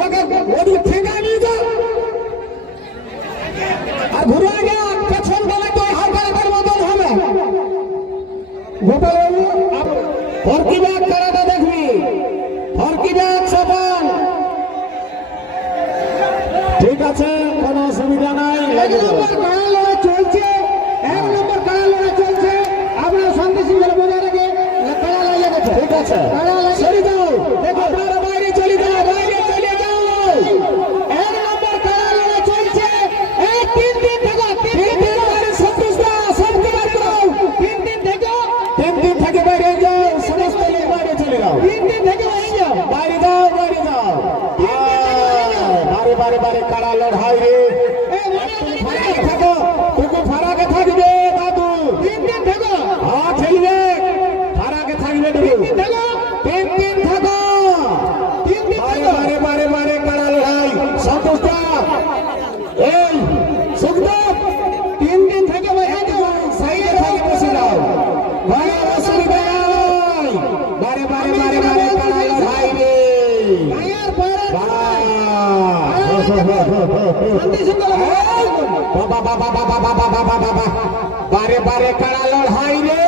wakati कारबारे कड़ा लड़ाई रे. বাবা বাবা বাবা বাবা বাবা বাবা বারে বারে কাড়া লড়াই রে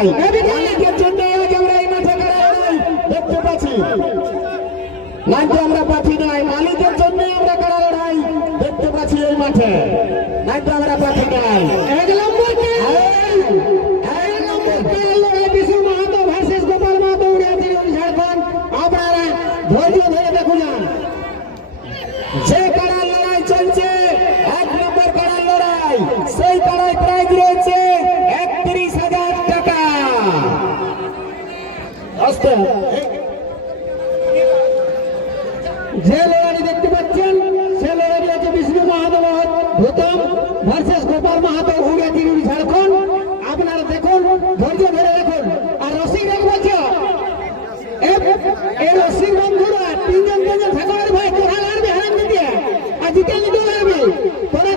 নাই। অনেকের জন্য আজ আমরা এই মাঠে কারাই দেখতে পাচ্ছি। লাইনটি আমরা পাচ্ছি নাই, মালিকের জন্য আমরা কারাই দেখতে পাচ্ছি এই মাঠে। রাস্তা যে লড়াই দেখতে পাচ্ছেন সে লড়াই আছে বিষ্ণু মাহাতো ভূতম ভার্সেস গোপাল মাহাতো হুড়া তিরুড়ি ঝাড়খণ্ড। আপনারা দেখুন, ধৈর্য ধরে দেখুন। আর রসিক দেখবছ এই রসিক বন্ধুরা, তিনজন তিনজন ঠাকুরের ভাই, তোরা লড়বে, হারাম দিয়া আর জিতে নিতে লড়বে। তোরা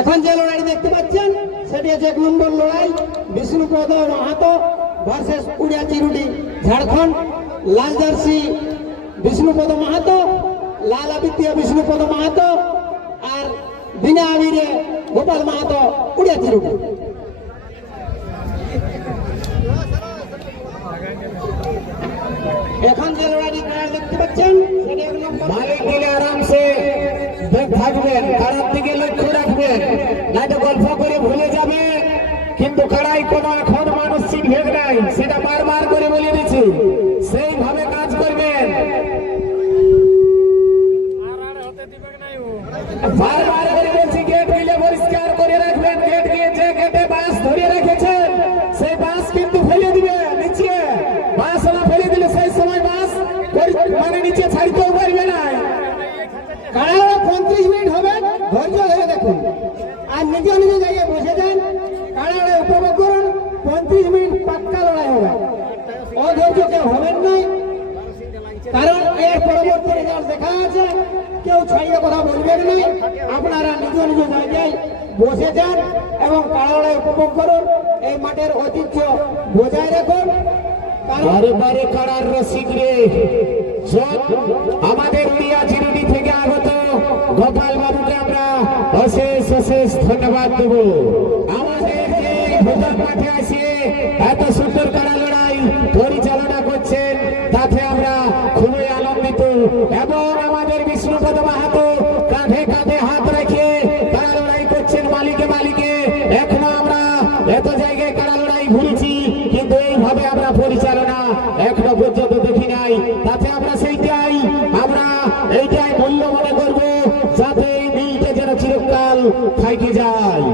এখন যে লড়াই দেখতে পাচ্ছেন, সেটি হচ্ছে এক নম্বর লড়াই বিষ্ণুপদ মাহাতো ভার্সেস উড়িয়া চিরুটি ঝাড়খণ্ড। লাল জার্সি বিষ্ণুপদ মাহাতো লাল আবিত্য বিষ্ণুপদ মাহাতো আর বিনা আবিরে গোপাল মাহাতো উড়িয়া চিরুটি এখন যে লড়াইটি দেখতে পাচ্ছেন, সেটি এক নম্বর। আরামসে। থাকবেন, খারাপ দিকে লক্ষ্য রাখবেন। নয়তো গল্প করে ভুলে যাবে, কিন্তু কারাই কোনো এখন মানুষ চিনভেদ নাই, সেটা বারবার করে বলে দিচ্ছি। কেউ কথা বলবেন না। আপনারা নিজ নিজ জায়গায় বসে যান এবং কাড়াড়াই উপভোগ করুন। এই মাঠের ঐতিহ্য বজায় রাখুন। কারণ বারে বারে কাড়ার রসিক রে। আমাদের উড়িয়া চিরুনি থেকে আগত গোপাল বাবুকে আমরা অশেষ অশেষ ধন্যবাদ দেব। আমাদের মাঠে আসিয়ে এত সুন্দর কাড়া লড়াই পরিচালনা করছেন তাতে আমরা খুবই আনন্দিত এবং আমাদের বিষ্ণুপদ মাহাতো কাঁধে কাঁধে হাত রেখে কাড়া লড়াই করছেন মালিকে মালিকে এখনও আমরা এত জায়গায় কাড়া লড়াই ঘুরেছি কিন্তু এইভাবে আমরা পরিচালনা এখনও পর্যন্ত দেখি নাই তাতে আমরা সেইটাই আমরা এইটাই মূল্য মনে করব যাতে এই দিনটা যেন থাকি যায়।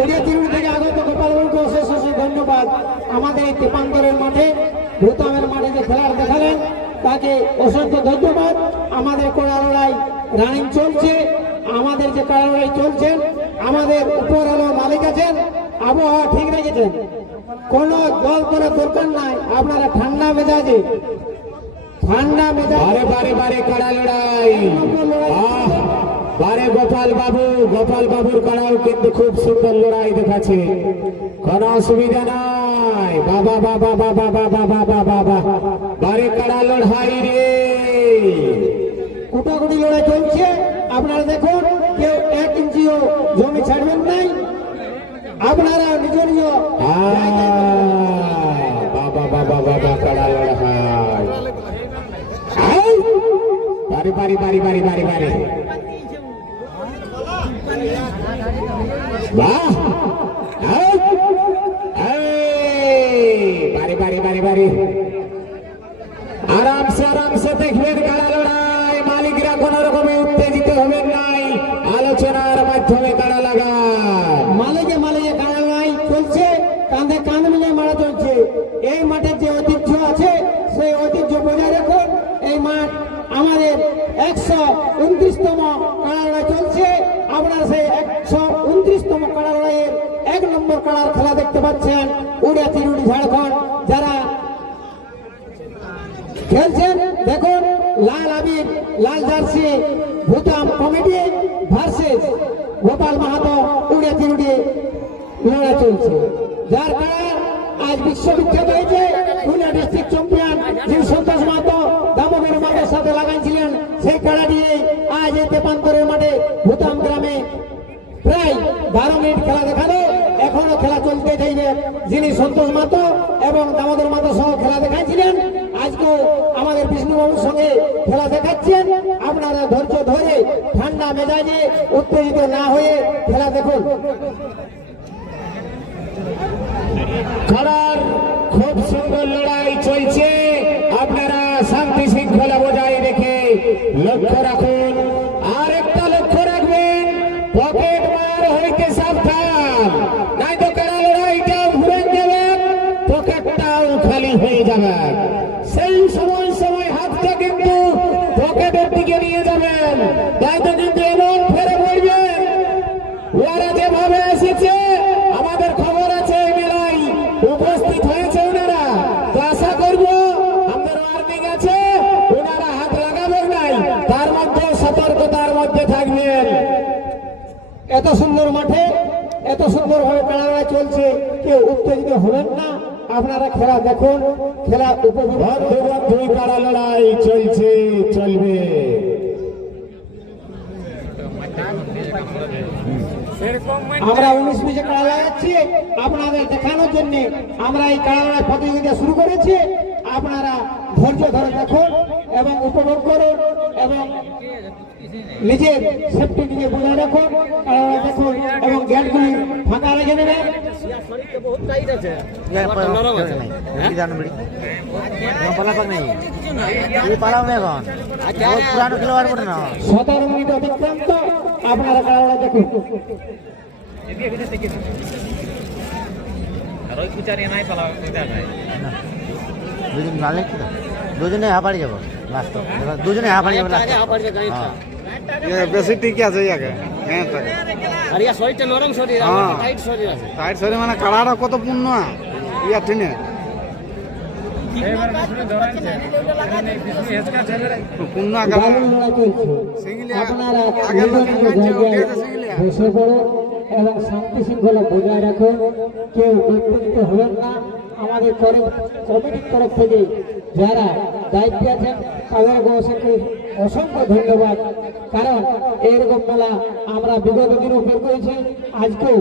উড়িয়া থেকে আগত গোপালগঞ্জকে অশেষ অশেষ ধন্যবাদ। আমাদের এই তেপান্তরের মাঠে, ভূতামের মাঠে যে খেলার দেখালেন, তাকে অসংখ্য ধন্যবাদ। আমাদের কোড়া লড়াই রানিং চলছে। আমাদের যে কাড়া লড়াই চলছেন আমাদের উপর আলো মালিক আছেন, আবহাওয়া ঠিক রেখেছেন। কোনো জল করার দরকার নাই। আপনারা ঠান্ডা মেজাজে। ঠান্ডা মেজাজে। বারে বারে বারে কাড়া লড়াই? আহ বারে গোপাল বাবু গোপাল বাবুর কাড়াও কিন্তু খুব সুন্দর লড়াই দেখাচ্ছে। কোনো অসুবিধা নাই। বাবা বাবা বাবা বাবা বাবা বাবা বারে কাড়া লড়াই রে? কুটাকুটি লড়াই চলছে। আপনারা দেখুন কেউ এক ইঞ্চিও জমি ছাড়বেন নাই। আপনারা নিজ নিজ জায়গায় আহ, বাবা বাবা বাবা কাড়া লড়াই আই! বারে বারে বারে বারে বারে বারে বাহ আই! এই! বারে বারে বারে বারে আরামসে আরামসে কাড়ার খেলা দেখতে পাচ্ছেন উড়িয়া তিরুড়ি ঝাড়খণ্ড। যারা খেলছেন, দেখুন, লাল আবির লাল জার্সি, ভুতাম কমিটি ভার্সেস গোপাল মাহাতো উড়ে তিরুড়ে লড়াই চলছে। যার কারণ আজ বিশ্ববিখ্যাত হয়েছে পুরুলিয়া ডিস্ট্রিক্ট চ্যাম্পিয়ন যিনি সন্তোষ মাহাতো দামোদর মাঠের সাথে লাগাইছিলেন। সেই খেলা দিয়ে আজ এই তেপান্তরের মাঠে ভুতাম গ্রামে প্রায় বারো মিনিট খেলা দেখাল। এখনও খেলা চলতে চাইবে যিনি সন্তোষ মাতো এবং দামোদর মাতো সহ খেলা দেখাচ্ছিলেন আজকেও আমাদের বিষ্ণুবাবুর সঙ্গে খেলা দেখাচ্ছেন। আপনারা ধৈর্য ধরে ঠান্ডা মেজাজে উত্তেজিত না হয়ে খেলা দেখুন। খেলার খুব সুন্দর লড়াই চলছে। আপনারা শান্তি শৃঙ্খলা বজায় রেখে লক্ষ্য রাখুন। পকেটের দিকে নিয়ে যাবেন। তাই তো কিন্তু এমন ফেরে পড়বেন ওরা যেভাবে এসেছে, আমাদের খবর আছে উপস্থিত হয়েছে ওনারা। করব আমাদের ওয়ার্নিং আছে, ওনারা হাত তার মধ্যে সতর্কতার মধ্যে থাকবেন। এত সুন্দর মাঠে, এত সুন্দর ভাবে খেলা চলছে, কেউ উত্তেজিত হবেন না। আপনারা খেলা দেখুন খেলা উপভোগ লড়াই চলছে চলবে। আমরা উনিশ বিশে কাড়া লাগাচ্ছি আপনাদের দেখানোর জন্য আমরা এই কাড়া লড়াই প্রতিযোগিতা শুরু করেছি। আপনারা ধৈর্য ধরে দেখুন এবং উপভোগ করুন। এবং নিজের সেফটি নিজে বজায় রাখুন দেখুন এবং গেটগুলি ফাঁকা রেখে দেবেন পালাপাক নেই। এই পালাও না এখন। বহুত পুরানো খেলোয়াড় বটে না। সতেরো মিনিট অতিক্রান্ত। আপনারা কাড়া দেখুন। দুজন নালে দুজনে হাঁপাড়ি যাব। লাস্ট দুজনে হাঁপাড়ি যাব লাস্ট ইয়ে বেশি টিকে আছে ইয়াকে হ্যাঁ আর ইয়া শরীরটা নরম শরীর হ্যাঁ। টাইট শরীর আছে। তাই শরীর মানে কাড়াটা কত পূর্ণ ইয়া টিনে। বসে পড়ো এবং শান্তি শৃঙ্খলা বজায় রাখুন কেউ উত্তেজিত হবেন না আমাদের করে- কমিটির তরফ থেকে যারা দায়িত্বে আছেন তাদেরকে অসংখ্য অসংখ্য ধন্যবাদ। কারণ এইরকম মেলা আমরা বিগত দিনও বের করেছি, আজকেও।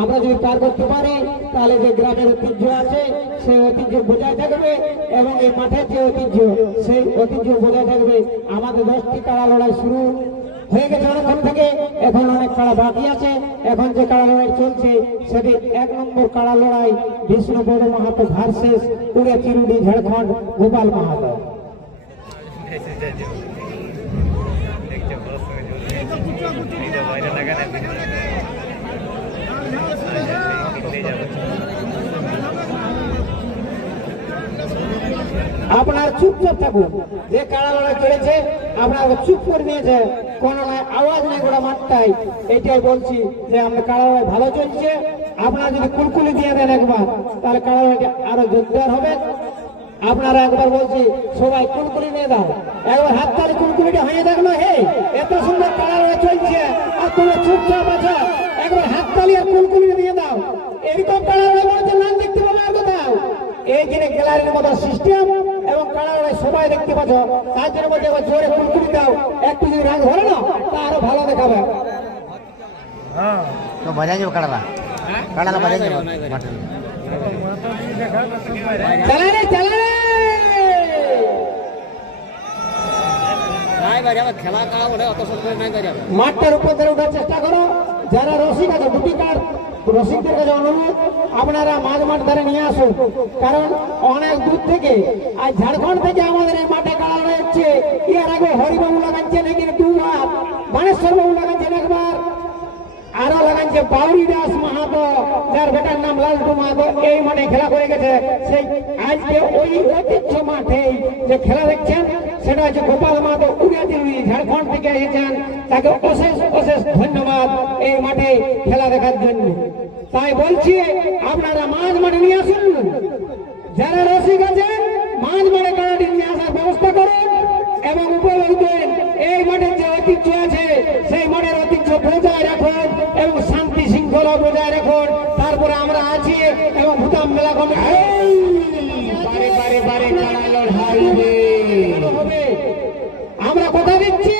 আমরা যদি পার করতে পারি, তাহলে যে গ্রামের ঐতিহ্য আছে, সেই ঐতিহ্য বজায় থাকবে এবং এই মাঠের যে ঐতিহ্য, সেই ঐতিহ্য বজায় থাকবে। আমাদের দশটি কাড়া লড়াই শুরু। হয়ে গেছে অনেকক্ষণ থেকে। এখন অনেক কাড়া বাকি আছে। এখন যে কাড়া লড়াই চলছে সেটি এক নম্বর কাড়া লড়াই বিষ্ণুপদ মাহাতো ভার্সেস উড়ে চিরুডি, ঝাড়খণ্ড, গোপাল মাহাতো। আপনার চুপচাপ থাকুন। যে কাড়া লড়াই চলেছে, আপনার চুপ করে নিয়েছে কোন আওয়াজ নেই গোড়া মাঠটাই এটাই বলছি যে, আমরা কাড়া ভালো চলছে। আপনারা যদি কুলকুলি দিয়ে দেন একবার, তাহলে কাড়া লড়াইটা আরও জোরদার হবে। আপনারা একবার বলছি, সবাই কুলকুলি নিয়ে দাও। একবার হাত তালি কুলকুলিটা হয়ে দেখল হে এত সুন্দর লড়াই চলছে, আর তোমরা চুপচাপ আছো। একবার হাত তালি আর কুলকুলি দিয়ে দাও। এরকম লড়াই মনে নাম দেখতে পাবো আর কোথাও। এই যে গ্যালারির মতো সিস্টেম এবং লড়াই সবাই দেখতে পাচ্ছ তার জন্য বলছি এবার জোরে কুলকুলি দাও। একটু যদি রাগ ধরে না তা আরও ভালো দেখাবে। তো বাজাই যাব কাড়ালা কাড়ালা বাজাই যাব চালা রে চালা রে আমার খেলা কা ওটা অত সব করে নাই বাড়ি আমার মাঠটার উপর ধরে ওঠার চেষ্টা করো। যারা রসিক আছে দুটি কার রসিকদের কাছে অনুরোধ আপনারা মাঝ মাঠ ধারে নিয়ে আসুন। কারণ অনেক দূর থেকে আজ ঝাড়খণ্ড থেকে আমাদের এই মাঠে কাড়া রয়েছে, এর আগে হরিবাবু লাগাচ্ছেন এখানে দুবার বানেশ্বর বাবু লাগাচ্ছেন একবার আরও লাগাচ্ছে বাউরি দাস মাহাতো, যার বেটার নাম লালটু মাহাতো, এই মাঠে খেলা করে গেছে। সেই আজকে ওই ঐতিহ্য মাঠে যে খেলা দেখছেন, সেটা হচ্ছে গোপাল মাহাতো উড়িয়াদিরুই ঝাড়খণ্ড থেকে এসেছেন। তাকে অশেষ অশেষ ধন্যবাদ এই মাঠে খেলা দেখার জন্য। তাই বলছি আপনারা মাঝ মাঠে নিয়ে আসুন। যারা রসিক আছেন মাঝ মাঠে কারাটি নিয়ে আসার ব্যবস্থা করুন এবং উপভোগ দেন এই মাঠের যে ঐতিহ্য আছে সেই মাঠের ঐতিহ্য বজায় রাখুন এবং শান্তি শৃঙ্খলা বজায় রাখুন। তারপরে আমরা আছি এবং ভুতাম মেলা কমিটি। বারে বারে বারে কাড়া লড়াই হবে আমরা কথা দিচ্ছি।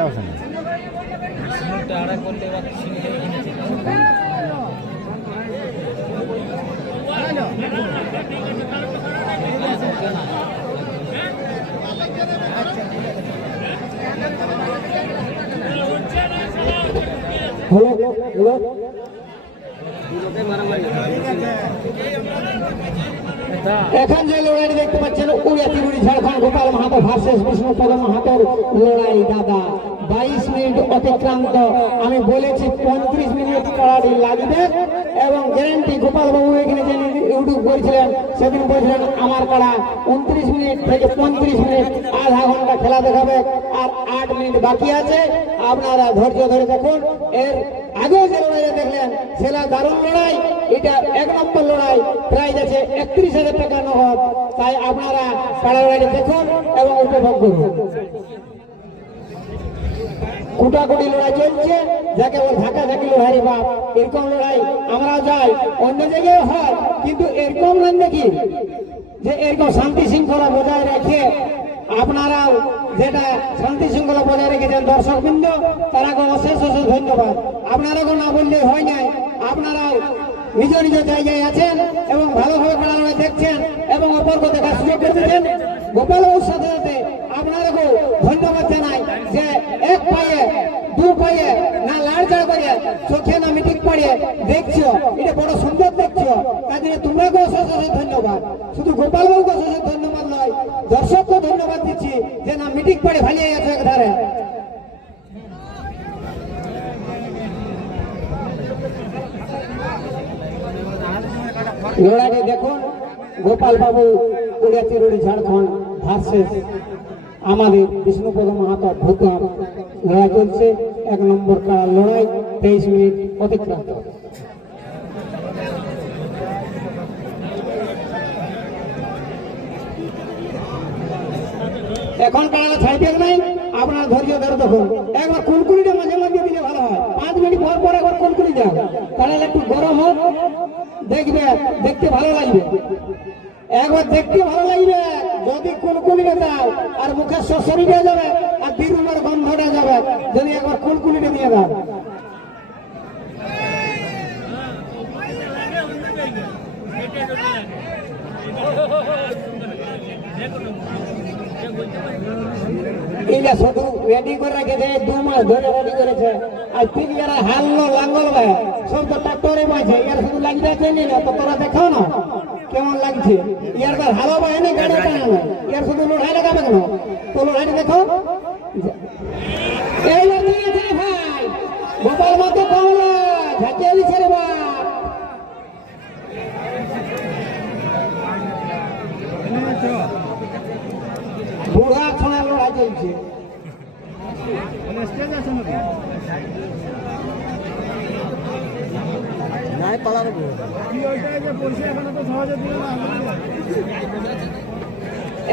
একটা আছে না। এখন যে লড়াই দেখতে পাচ্ছেন, উড়িয়া ত্রিপুরি ঝাড়খণ্ড, গোপাল মাহাতো ভার্সেস বিষ্ণুপদ মাহাতোর লড়াই, দাদা। বাইশ মিনিট অতিক্রান্ত। আমি বলেছি পঁয়ত্রিশ মিনিট লড়াই লাগবে এবং গ্যারান্টি গোপাল বাবু এখানে যে ইউটিউব করেছিলেন, সেদিন বলছিলেন, আমার কাড়া উনত্রিশ মিনিট থেকে পঁয়ত্রিশ মিনিট আধা ঘণ্টা খেলা দেখাবে আর আট মিনিট বাকি আছে। আপনারা ধৈর্য ধরে দেখুন। এর আগেও যে লড়াইটা দেখলেন, সেটা দারুণ লড়াই। এটা এক নম্বর লড়াই। প্রাইজ আছে একত্রিশ হাজার টাকা নগদ। তাই আপনারা পাড়া লড়াইটা দেখুন এবং উপভোগ করুন। কুটাকুটি লড়াই চলছে। যাকে বল ধাক্কা ধাক্কি লড়াই বাপ, এরকম লড়াই আমরা যাই। অন্য জায়গায় হয়, কিন্তু এরকম নাম দেখি যে এরকম শান্তি শৃঙ্খলা বজায় রেখে আপনারাও যেটা শান্তি শৃঙ্খলা বজায় রেখেছেন দর্শক বৃন্দ তারাকে অশেষ অশেষ ধন্যবাদ। আপনারাও না বললে হয় নাই, আপনারাও নিজ নিজ জায়গায় আছেন এবং ভালোভাবে খেলাধুলা দেখছেন এবং অপরকে দেখার সুযোগ করতেছেন গোপাল বাবুর সাথে সাথে আপনারাকেও ধন্যবাদ জানাই যে এক পায়ে, দু পায়ে না লাড় চাড় করে চোখে না মিটিং পড়ে, দেখছ, এটা বড় সুন্দর দেখছ। জন্য তোমাকে অশেষ অশেষ ধন্যবাদ। শুধু গোপাল বাবুকে অশেষ ধন্যবাদ নয় দর্শককে ধন্যবাদ দিচ্ছি যে না মিটিং পড়ে ভালিয়ে গেছে একধারে। লড়াইটি দেখুন গোপাল বাবু উড়িয়া চিরুড়ি ঝাড়খণ্ড, ভার্সেস। আমাদের বিষ্ণুপদ মাহাতো ভূতাম লড়াই চলছে। এক নম্বর কার লড়াই? তেইশ মিনিট অতিক্রান্ত। এখন কারা ছাড়বে নাই আপনার ধৈর্য ধরে দেখুন। একবার কুলকুলিটা মাঝে মাঝে দিলে ভালো হয়। পাঁচ মিনিট পর পর একবার কুলকুলি যাও তাহলে একটু গরম হোক। দেখবে, দেখতে ভালো লাগবে। একবার দেখতে ভালো লাগবে। যদি কুলকুলিটা দাও আর মুখে শরীরে যাবে, আর বিরুমের গন্ধটা যাবে, যদি একবার কুলকুলিটা দিয়ে দাও রেডি করে দু মাস আর সব তো দেখাও না। কেমন লাগছে ইয়ার তো হালো ভাই না গাড়ি টানা না ইয়ার শুধু লড়াই লাগাবে কেন তো লড়াইটা দেখো এই দিয়েছে ভাই গোপাল মতো কমলা ঝাঁকিয়ে দিচ্ছে রে বাপ বুড়া ছোঁয়া লড়াই চলছে নাই পালানো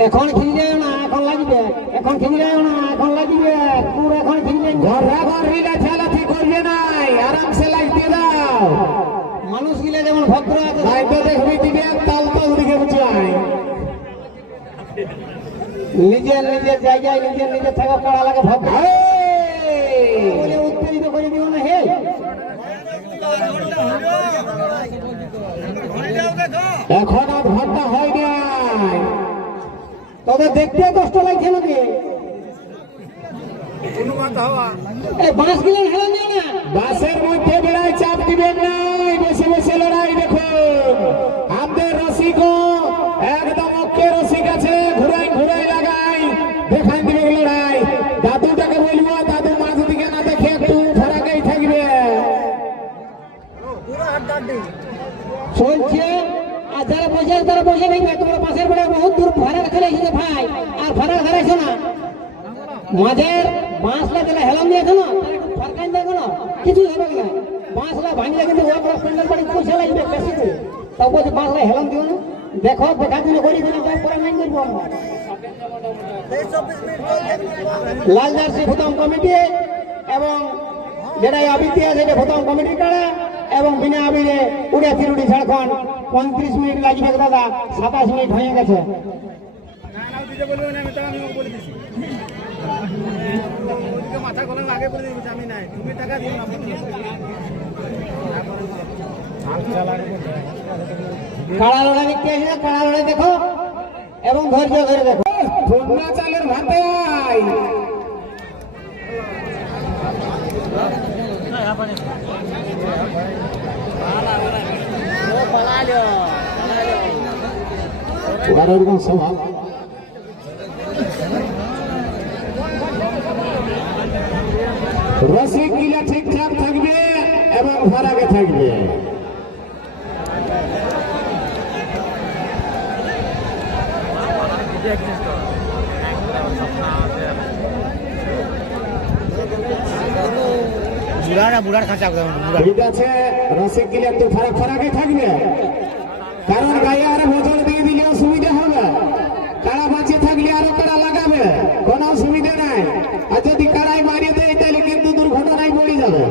এখন খিলে না, এখন লাগবে। এখন খিলে না, এখন লাগবে। পুরো এখন খিলে ঘররা ঘররি লাঠালাঠি করবে নাই, আরামসে লাগতে দাও। মানুষ গিলে যেমন ভদ্র আছে দেখবি দিবে তাল তাল দিকে নিজের নিজের জায়গায় নিজের নিজের থাকা পড়া লাগে ভদ্র বলে উত্তেজিত করে দিও না হে এখন আর ঘণ্টা হয় নাই তবে দেখতে কষ্ট লাগছে নাকি? বাসের মধ্যে বেড়ায় চাপ দিবেন নাই বসে বসে লড়াই দেখুন। আমাদের রসিক একদম অক্ষে রসিক আছে ঘুরাই ঘুরাই লাগাই দেখান দিবে লড়াই দাদুটাকে বলব দাদু মাঝ দিকে না দেখে একটু ফারাকেই থাকবে চলছে আর যারা বসে আছে তারা বসে থাকবে তোমরা পাশের বেড়ে বহুত দূর ভাড়া চলে এসেছে ভাই আর ভাড়া ধরেছো না মাঝের বাঁশলা যেটা হেলাম দিয়েছে না তার একটু ফারকান দেখো না কিছু হবে না বাঁশলা ভাঙলে কিন্তু ওরা বড় প্যান্ডেল বাড়ি পয়সা লাগবে বেশি করে তাও বলছে বাঁশলা হেলাম দিও না দেখো জন্য করি কিনা তারপরে নাই করব লাল জার্সি ভুতাম কমিটি এবং যেটা আবৃত্তি আছে এটা ভুতাম কমিটি কাড়া এবং বিনা আবিরে উড়ে তিরুড়ি ঝাড়খণ্ড পঁয়ত্রিশ মিনিট লাগবে দাদা, সাতাশ মিনিট হয়ে গেছে। মাথা গলার আগে বলে দিয়েছি আমি নাই। তুমি টাকা দিও না কাড়া লড়াই দেখতে আসলে কাড়া লড়াই দেখো। এবং ধৈর্য ধরে দেখো। ঠোকনা চালের ভাতে ওরকম স্বভাব। রসিক গিলা ঠিকঠাক থাকবে এবং ফারাকে থাকবে। বুড়া না বুড়ার খাঁচা ঠিক আছে, রসিক গিলে একটু ফারাক ফারাকে থাকবে। কারণ গায়ে আর বদল দিয়ে দিলে অসুবিধা হবে কাড়া বাঁচে থাকলে আরও কাড়া লাগাবে কোনো অসুবিধা নাই আর যদি কাড়াই মারিয়ে দেয় তাহলে কিন্তু দুর্ঘটনায় পড়ে যাবে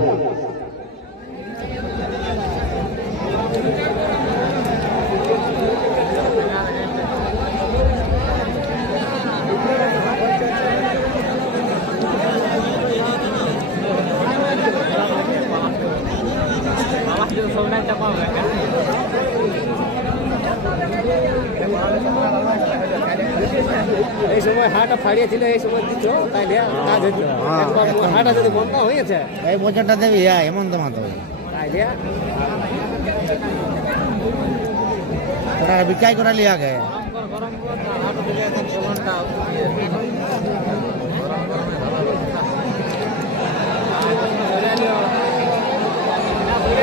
এই সময় হাটা ফাড়িয়েছিল এই সময় দিচ্ছ তাইলে কাজ হইতো একবার হাটা যদি বন্ধ হয়েছে। এই বছরটা দেবি হ্যাঁ হেমন্ত মাতো তাইলে তোরা বিকাই করালি আগে।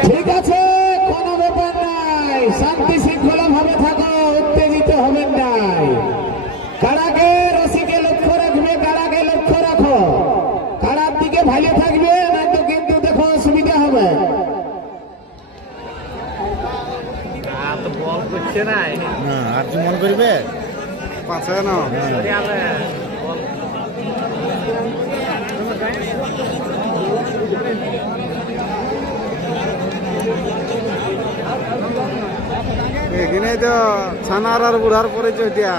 ঠিক আছে কোনো ব্যাপার নাই। শান্তি শৃঙ্খলা ভাবে থাকো উত্তেজিত হবেন নাই কারাকে রসিকে লক্ষ্য রাখবে কারাকে লক্ষ্য রাখো কারার দিকে ভালো থাকবে না তো কিন্তু দেখো অসুবিধা হবে না আর কি মন করবে? পাঁচে না এখানে তো ছানার আর বুড়ার পরিচয় দিয়া।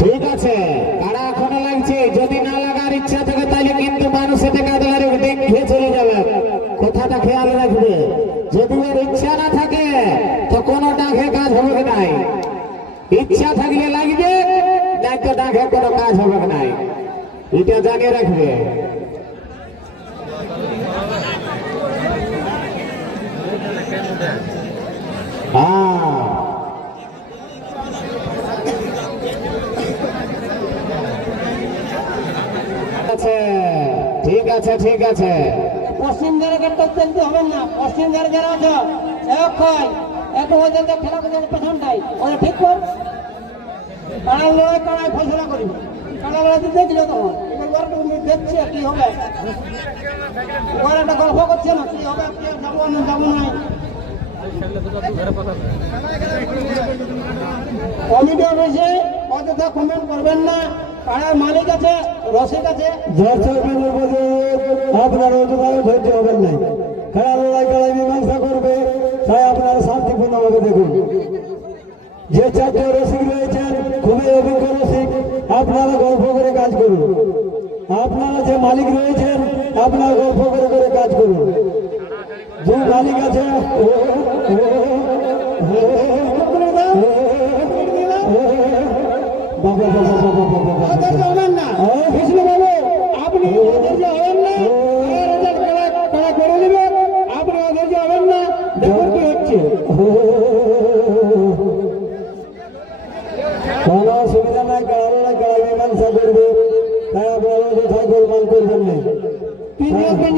ঠিক আছে কারা এখনও লাগছে। যদি না লাগার ইচ্ছা থাকে তাহলে কিন্তু মানুষ এতে কাদলারে দেখে চলে যাবে কথাটা খেয়াল রাখবে যদি ওর ইচ্ছা না থাকে তো কোনো ডাকে কাজ হবে নাই ইচ্ছা থাকলে লাগবে না তো কোনো কাজ হবে নাই? এটা জানিয়ে রাখবে। হ্যাঁ। ঠিক আছে ঠিক আছে। পশ্চিম ধারে গেটটা চলতে হবে না। পশ্চিম ধারে যারা আছে এখন ঠিক কর। কাড়া লড়াই কাড়াই ফসলা করিবে। কাড়া লড়াই দেখল তখন দেখছে কি হবে। ওরা একটা গল্প করছে না, কি হবে যাব না যাব না। কমিটি অফিসে অযথা কমেন্ট করবেন না। পাড়ার মালিক আছে, রসিক আছে। আপনার অজুভাবে ধৈর্য হবেন নাই। খেলা লড়াই খেলায় মীমাংসা করবে, তাই দেখুন। যে চারটে রসিক রয়েছেন খুবই অভিজ্ঞ রসিক আপনারা গল্প করে কাজ করুন। আপনারা যে মালিক রয়েছেন আপনারা গল্প করে করে কাজ করুন। যে মালিক আছে বাবা বাবা বাবা বাবা বাবা আপনি অধৈর্য হবেন না।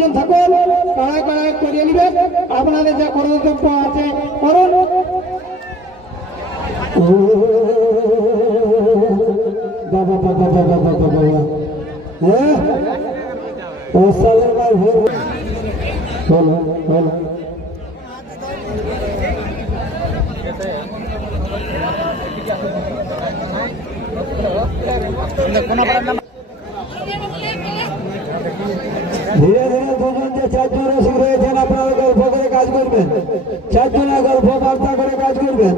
তিনজন থাকুন কড়াই কড়াই করিয়ে নেবেন আপনাদের যা কর্তব্য আছে করুন নাম ধীরে ধীরে দুজন যে চারজন রসিক রয়েছেন আপনারা গল্প করে কাজ করবেন চারজনে গল্প বার্তা করে কাজ করবেন